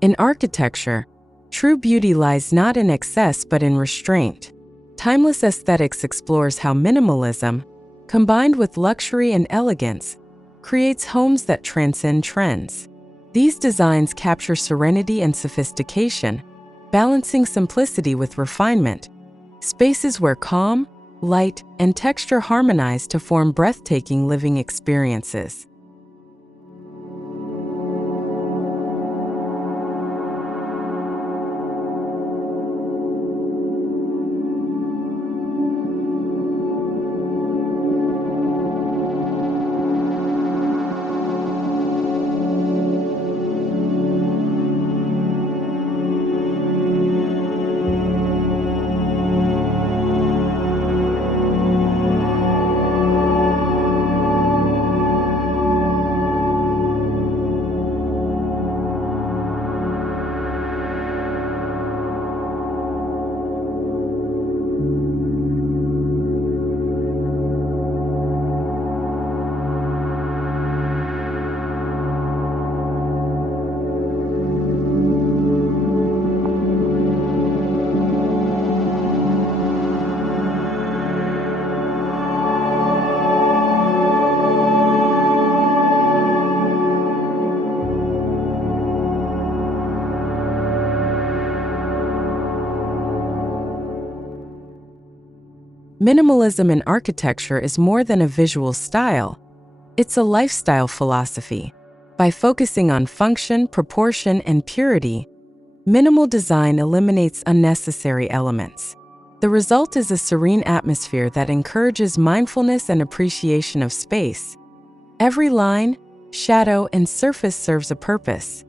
In architecture, true beauty lies not in excess but in restraint. Timeless Aesthetics explores how minimalism, combined with luxury and elegance, creates homes that transcend trends. These designs capture serenity and sophistication, balancing simplicity with refinement, spaces where calm, light, and texture harmonize to form breathtaking living experiences. Minimalism in architecture is more than a visual style. It's a lifestyle philosophy. By focusing on function, proportion, and purity, minimal design eliminates unnecessary elements. The result is a serene atmosphere that encourages mindfulness and appreciation of space. Every line, shadow, and surface serves a purpose.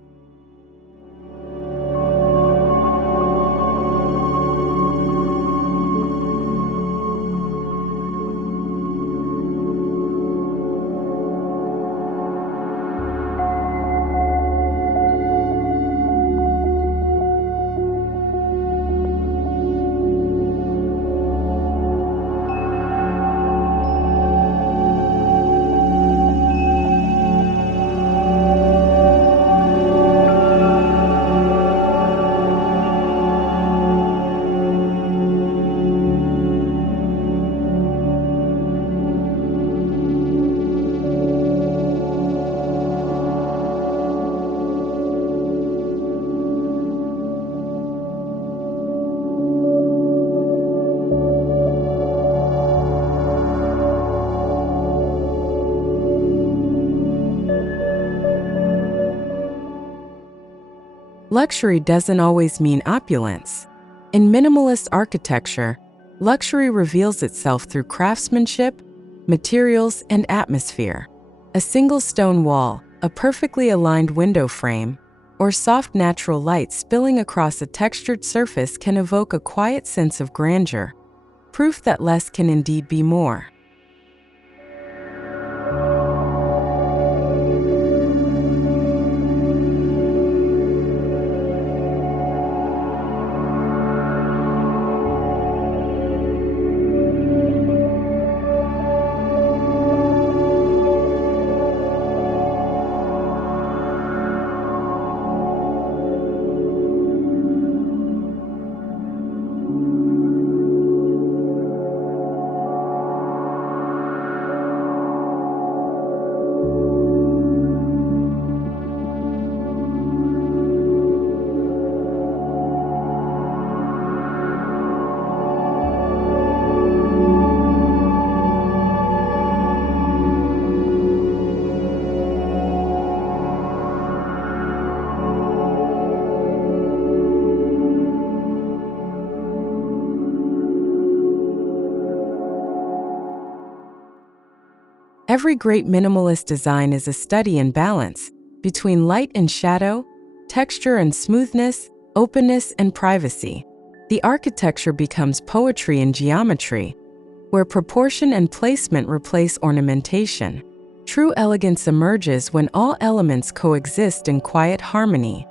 Luxury doesn't always mean opulence. In minimalist architecture, luxury reveals itself through craftsmanship, materials, and atmosphere. A single stone wall, a perfectly aligned window frame, or soft natural light spilling across a textured surface can evoke a quiet sense of grandeur, proof that less can indeed be more. Every great minimalist design is a study in balance between light and shadow, texture and smoothness, openness and privacy. The architecture becomes poetry in geometry, where proportion and placement replace ornamentation. True elegance emerges when all elements coexist in quiet harmony.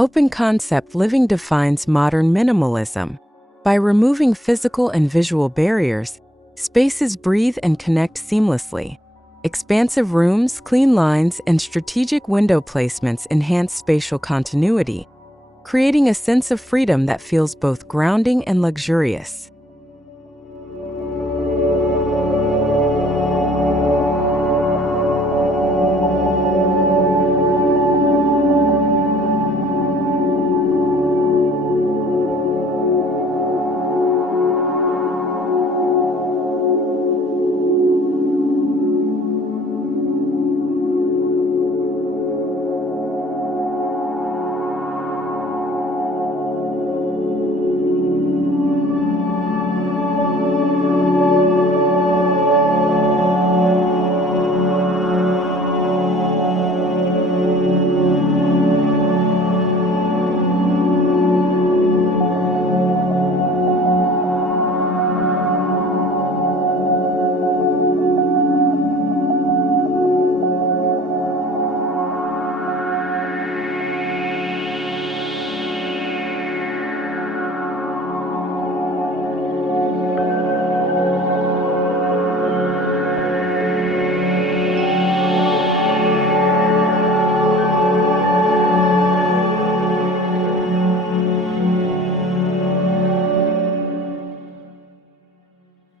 Open concept living defines modern minimalism. By removing physical and visual barriers, spaces breathe and connect seamlessly. Expansive rooms, clean lines, and strategic window placements enhance spatial continuity, creating a sense of freedom that feels both grounding and luxurious.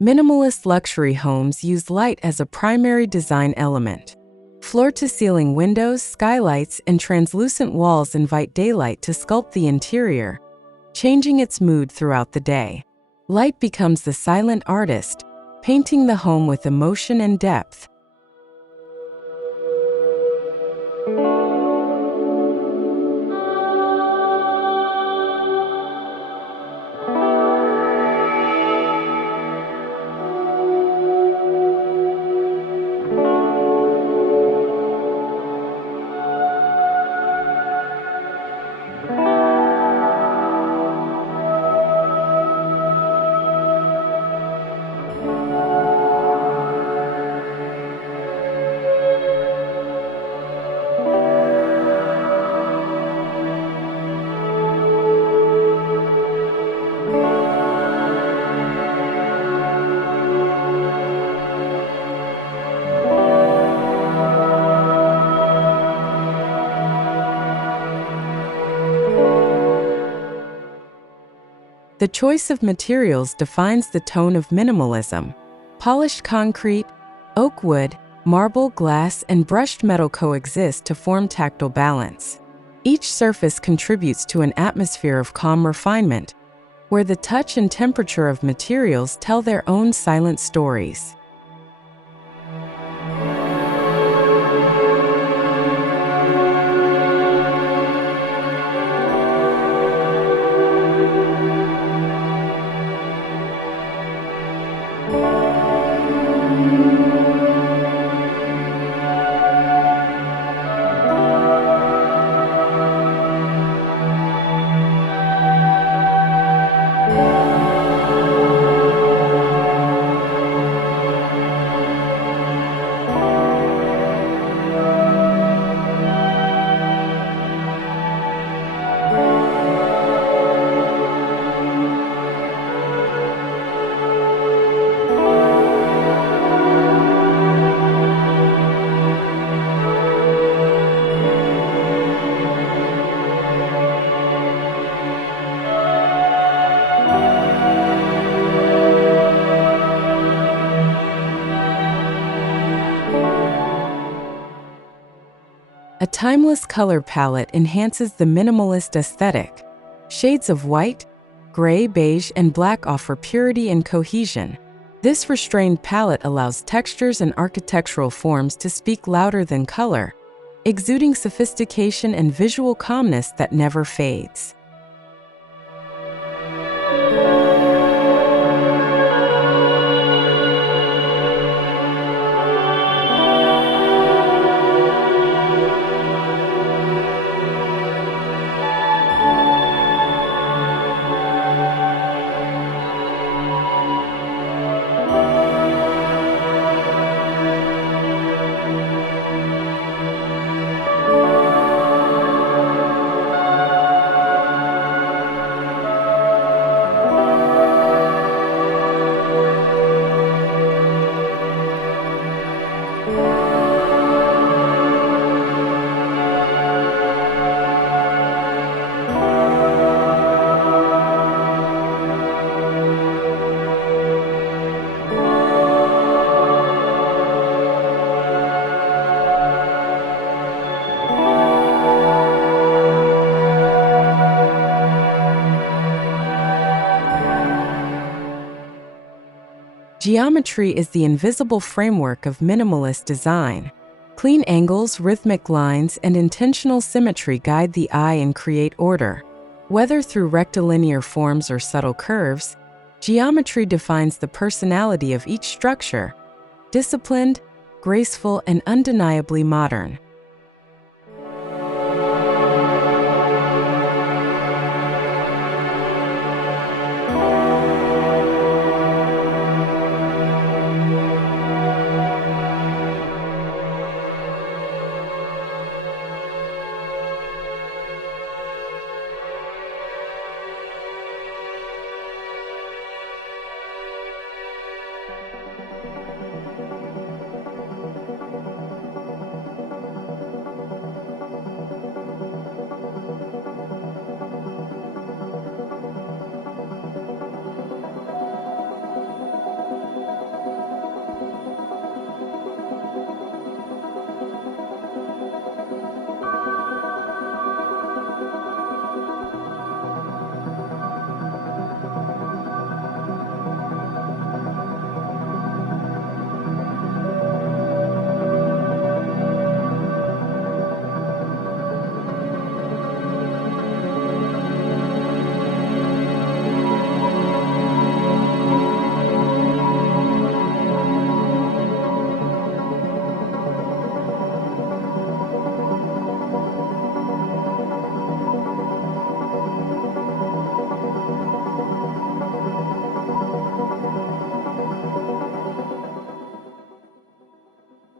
Minimalist luxury homes use light as a primary design element. Floor-to-ceiling windows, skylights, and translucent walls invite daylight to sculpt the interior, changing its mood throughout the day. Light becomes the silent artist, painting the home with emotion and depth. The choice of materials defines the tone of minimalism. Polished concrete, oak wood, marble, glass, and brushed metal coexist to form tactile balance. Each surface contributes to an atmosphere of calm refinement, where the touch and temperature of materials tell their own silent stories. A timeless color palette enhances the minimalist aesthetic. Shades of white, gray, beige, and black offer purity and cohesion. This restrained palette allows textures and architectural forms to speak louder than color, exuding sophistication and visual calmness that never fades. Geometry is the invisible framework of minimalist design. Clean angles, rhythmic lines, and intentional symmetry guide the eye and create order. Whether through rectilinear forms or subtle curves, geometry defines the personality of each structure: disciplined, graceful, and undeniably modern.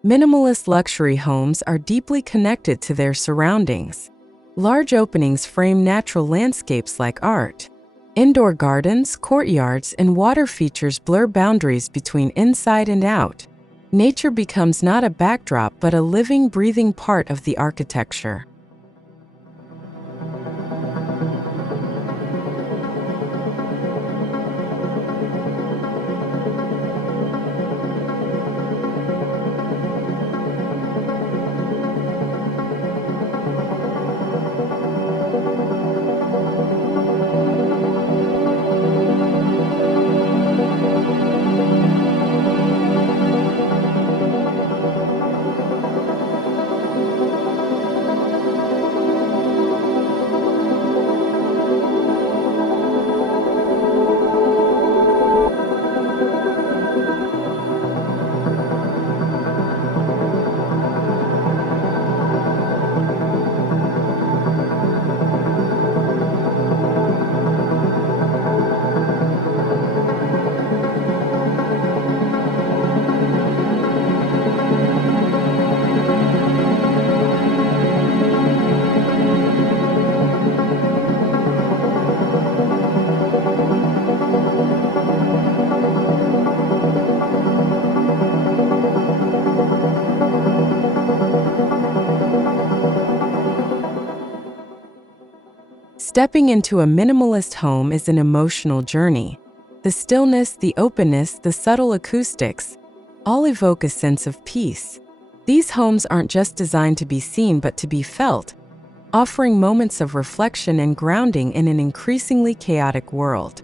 Minimalist luxury homes are deeply connected to their surroundings. Large openings frame natural landscapes like art. Indoor gardens, courtyards, and water features blur boundaries between inside and out. Nature becomes not a backdrop but a living, breathing part of the architecture. Stepping into a minimalist home is an emotional journey. The stillness, the openness, the subtle acoustics all evoke a sense of peace. These homes aren't just designed to be seen but to be felt, offering moments of reflection and grounding in an increasingly chaotic world.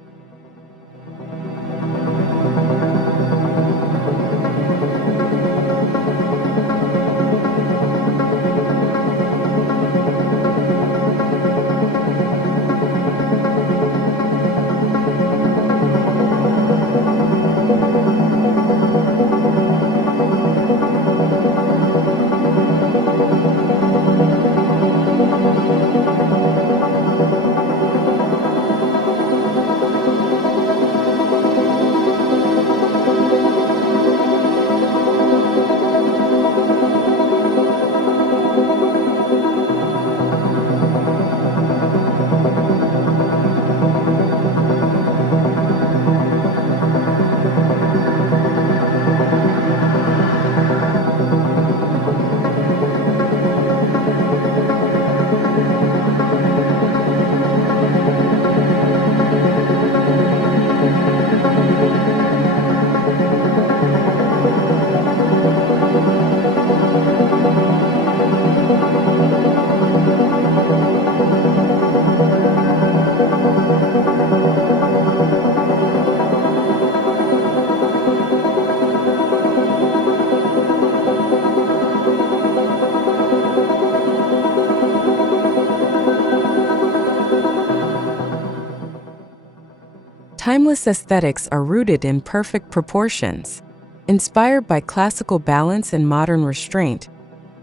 Timeless aesthetics are rooted in perfect proportions. Inspired by classical balance and modern restraint,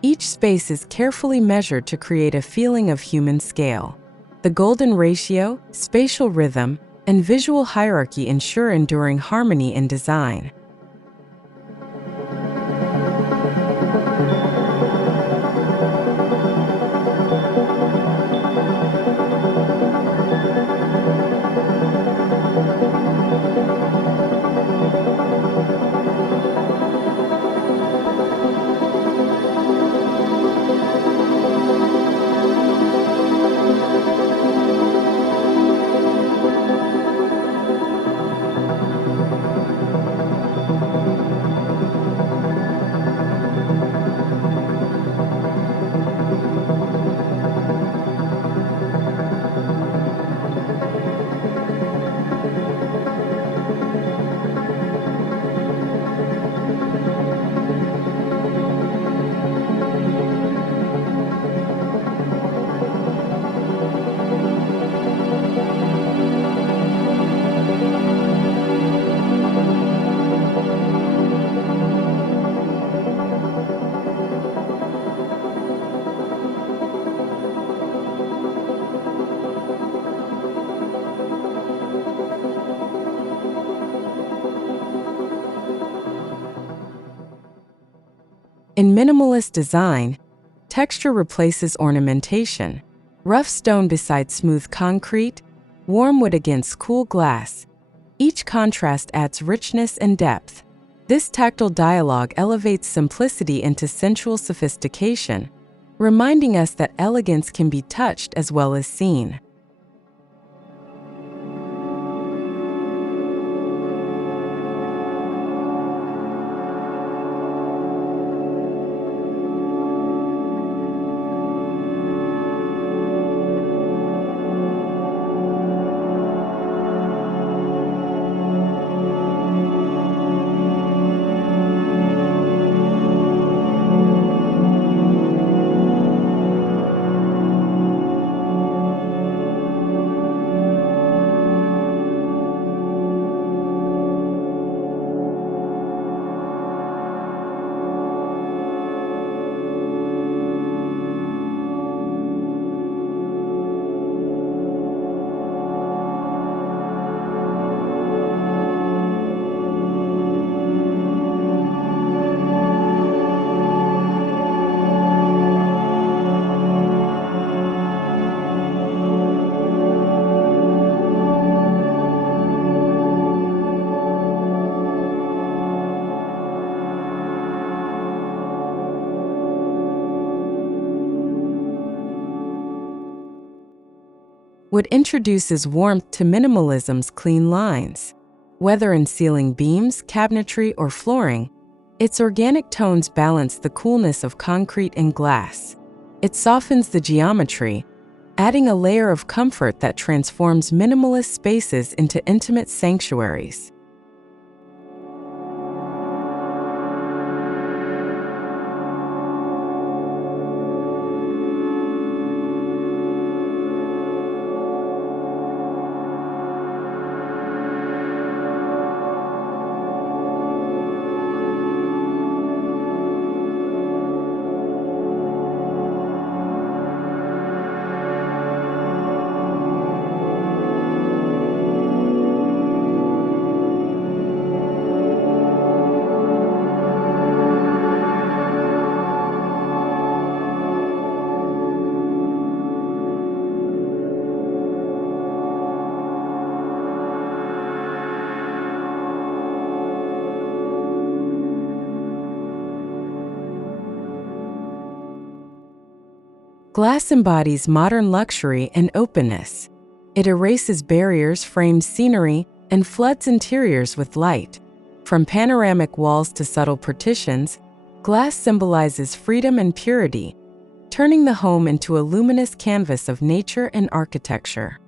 each space is carefully measured to create a feeling of human scale. The golden ratio, spatial rhythm, and visual hierarchy ensure enduring harmony in design. In minimalist design, texture replaces ornamentation. Rough stone beside smooth concrete, warm wood against cool glass. Each contrast adds richness and depth. This tactile dialogue elevates simplicity into sensual sophistication, reminding us that elegance can be touched as well as seen. Wood introduces warmth to minimalism's clean lines. Whether in ceiling beams, cabinetry, or flooring, its organic tones balance the coolness of concrete and glass. It softens the geometry, adding a layer of comfort that transforms minimalist spaces into intimate sanctuaries. Glass embodies modern luxury and openness. It erases barriers, frames scenery, and floods interiors with light. From panoramic walls to subtle partitions, glass symbolizes freedom and purity, turning the home into a luminous canvas of nature and architecture.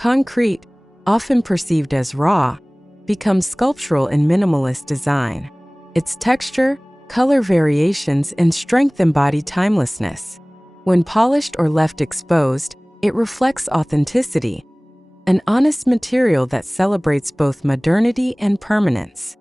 Concrete, often perceived as raw, becomes sculptural in minimalist design. Its texture, color variations, and strength embody timelessness. When polished or left exposed, it reflects authenticity, an honest material that celebrates both modernity and permanence.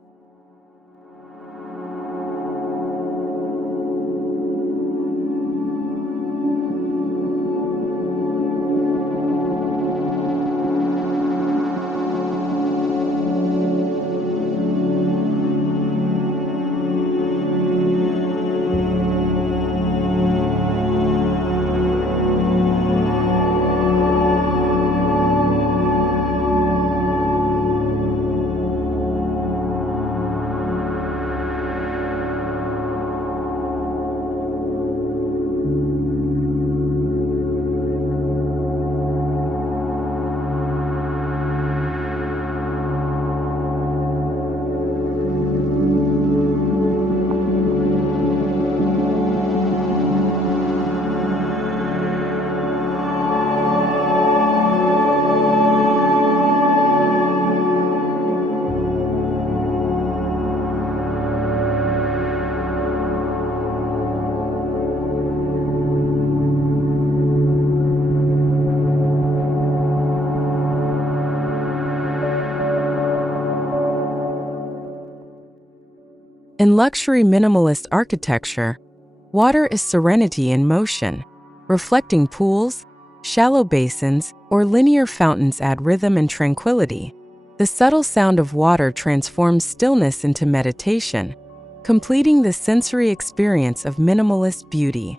In luxury minimalist architecture, water is serenity in motion. Reflecting pools, shallow basins, or linear fountains add rhythm and tranquility. The subtle sound of water transforms stillness into meditation, completing the sensory experience of minimalist beauty.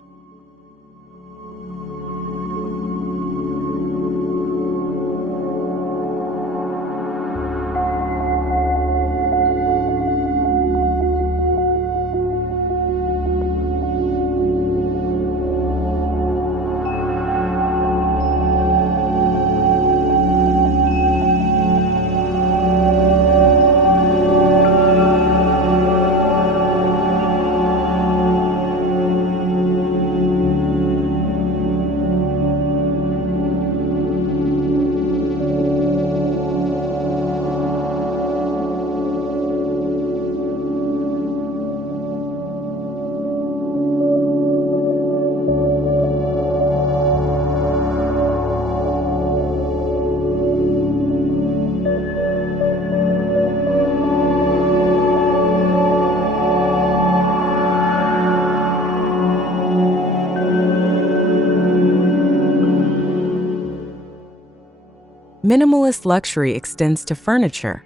Minimalist luxury extends to furniture.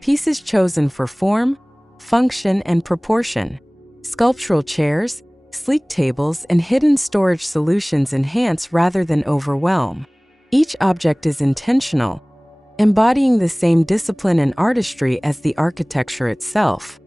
Pieces chosen for form, function, and proportion. Sculptural chairs, sleek tables, and hidden storage solutions enhance rather than overwhelm. Each object is intentional, embodying the same discipline and artistry as the architecture itself.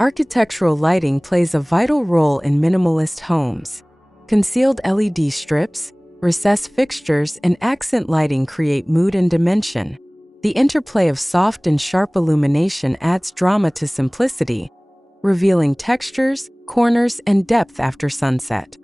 Architectural lighting plays a vital role in minimalist homes. Concealed LED strips, recessed fixtures, and accent lighting create mood and dimension. The interplay of soft and sharp illumination adds drama to simplicity, revealing textures, corners, and depth after sunset.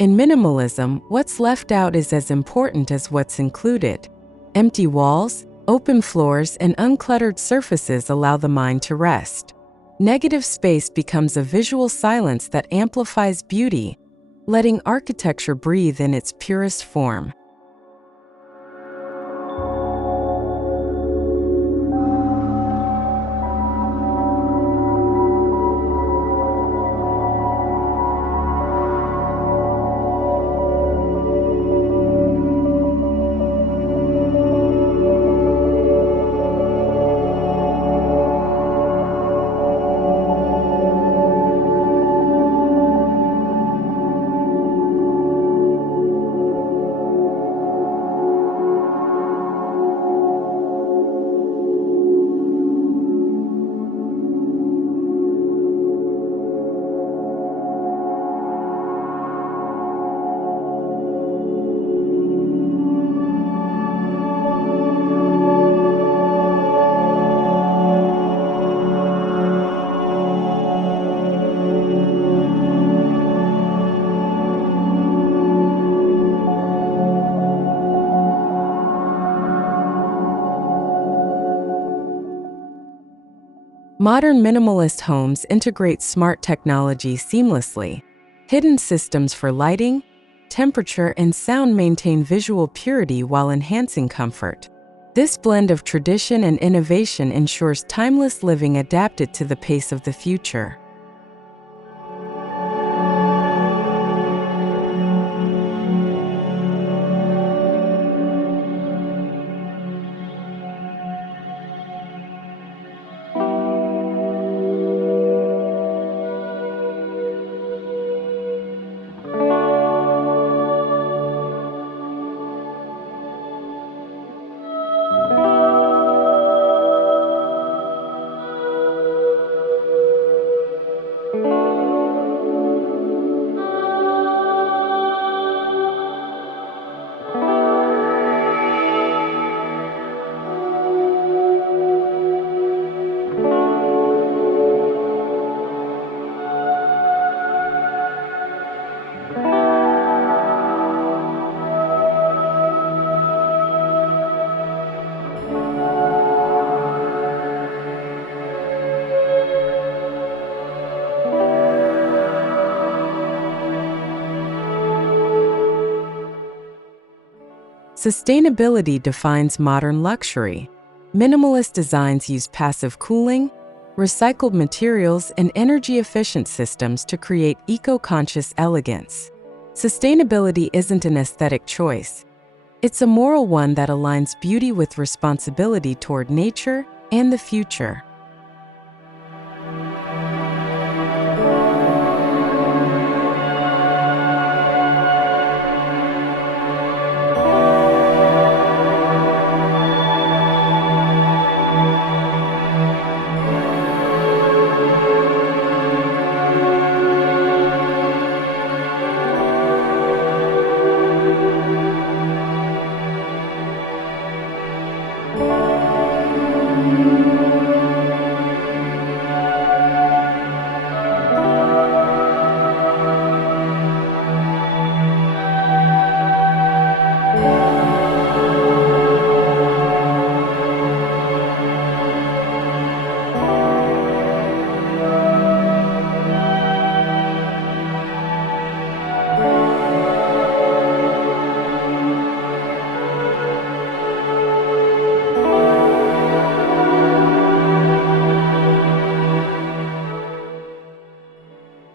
In minimalism, what's left out is as important as what's included. Empty walls, open floors, and uncluttered surfaces allow the mind to rest. Negative space becomes a visual silence that amplifies beauty, letting architecture breathe in its purest form. Modern minimalist homes integrate smart technology seamlessly. Hidden systems for lighting, temperature, and sound maintain visual purity while enhancing comfort. This blend of tradition and innovation ensures timeless living adapted to the pace of the future. Sustainability defines modern luxury. Minimalist designs use passive cooling, recycled materials, and energy-efficient systems to create eco-conscious elegance. Sustainability isn't an aesthetic choice. It's a moral one that aligns beauty with responsibility toward nature and the future.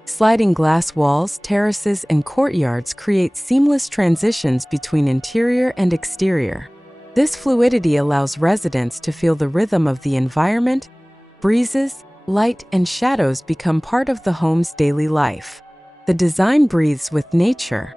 Sliding glass walls, terraces, and courtyards create seamless transitions between interior and exterior. This fluidity allows residents to feel the rhythm of the environment. Breezes, light, and shadows become part of the home's daily life. The design breathes with nature.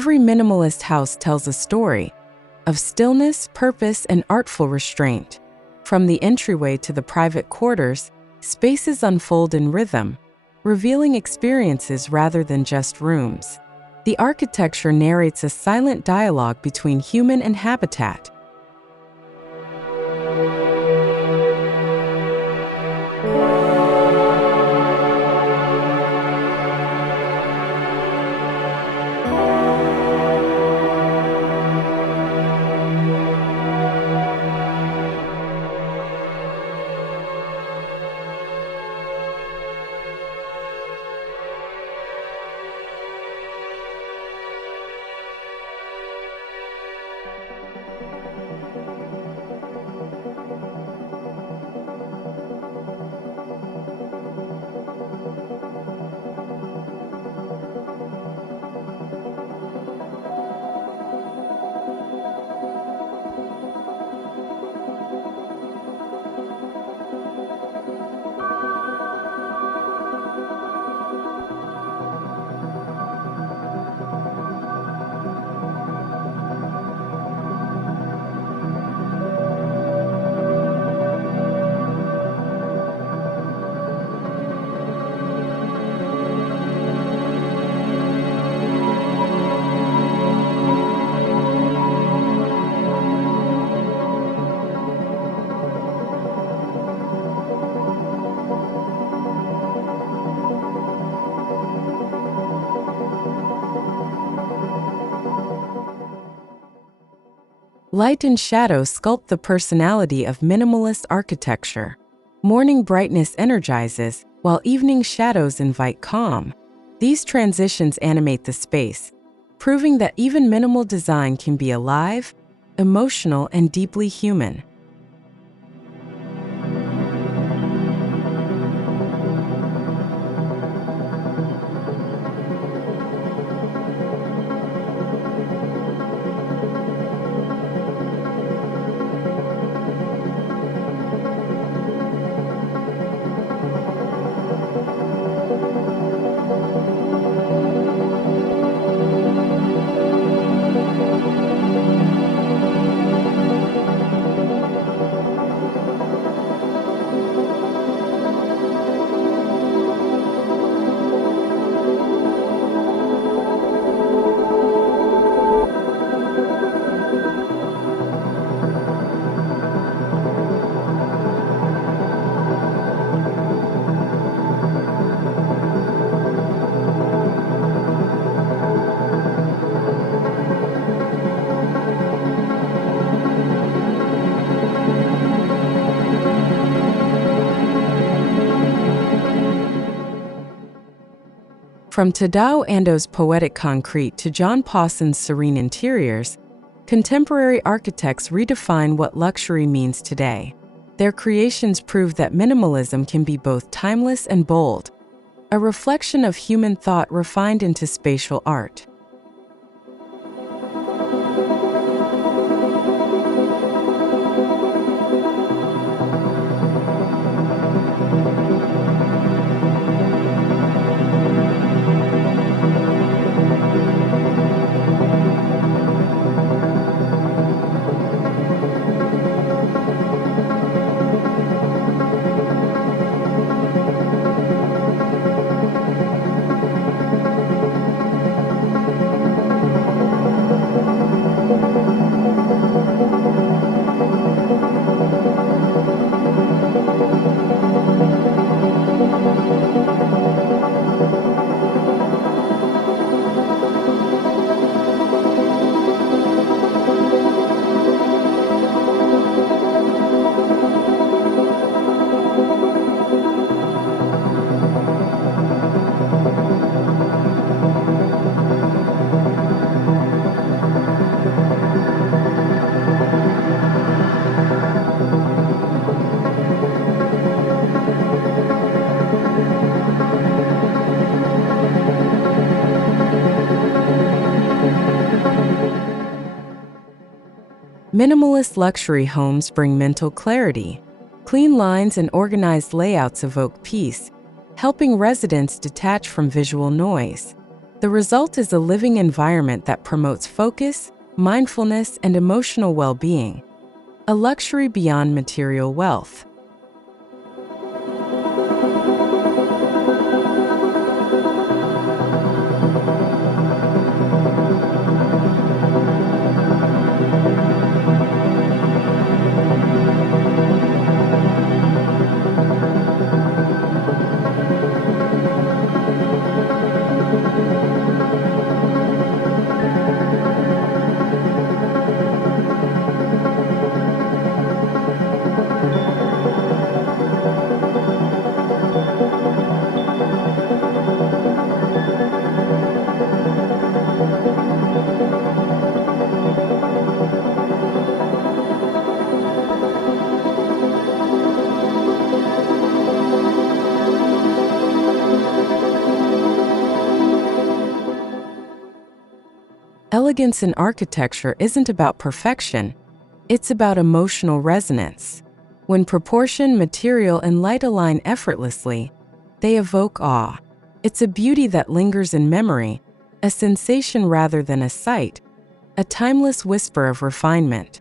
Every minimalist house tells a story of stillness, purpose, and artful restraint. From the entryway to the private quarters, spaces unfold in rhythm, revealing experiences rather than just rooms. The architecture narrates a silent dialogue between human and habitat. Light and shadow sculpt the personality of minimalist architecture. Morning brightness energizes, while evening shadows invite calm. These transitions animate the space, proving that even minimal design can be alive, emotional, and deeply human. From Tadao Ando's poetic concrete to John Pawson's serene interiors, contemporary architects redefine what luxury means today. Their creations prove that minimalism can be both timeless and bold, a reflection of human thought refined into spatial art. Minimalist luxury homes bring mental clarity. Clean lines and organized layouts evoke peace, helping residents detach from visual noise. The result is a living environment that promotes focus, mindfulness, and emotional well-being, a luxury beyond material wealth. Elegance in architecture isn't about perfection, it's about emotional resonance. When proportion, material, and light align effortlessly, they evoke awe. It's a beauty that lingers in memory, a sensation rather than a sight, a timeless whisper of refinement.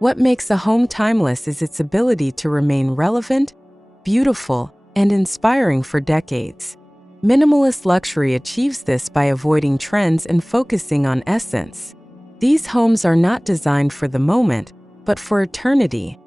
What makes a home timeless is its ability to remain relevant, beautiful, and inspiring for decades. Minimalist luxury achieves this by avoiding trends and focusing on essence. These homes are not designed for the moment, but for eternity.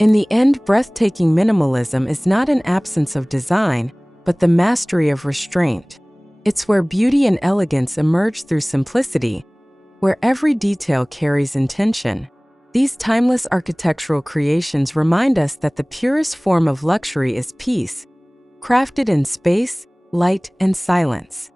In the end, breathtaking minimalism is not an absence of design, but the mastery of restraint. It's where beauty and elegance emerge through simplicity, where every detail carries intention. These timeless architectural creations remind us that the purest form of luxury is peace, crafted in space, light, and silence.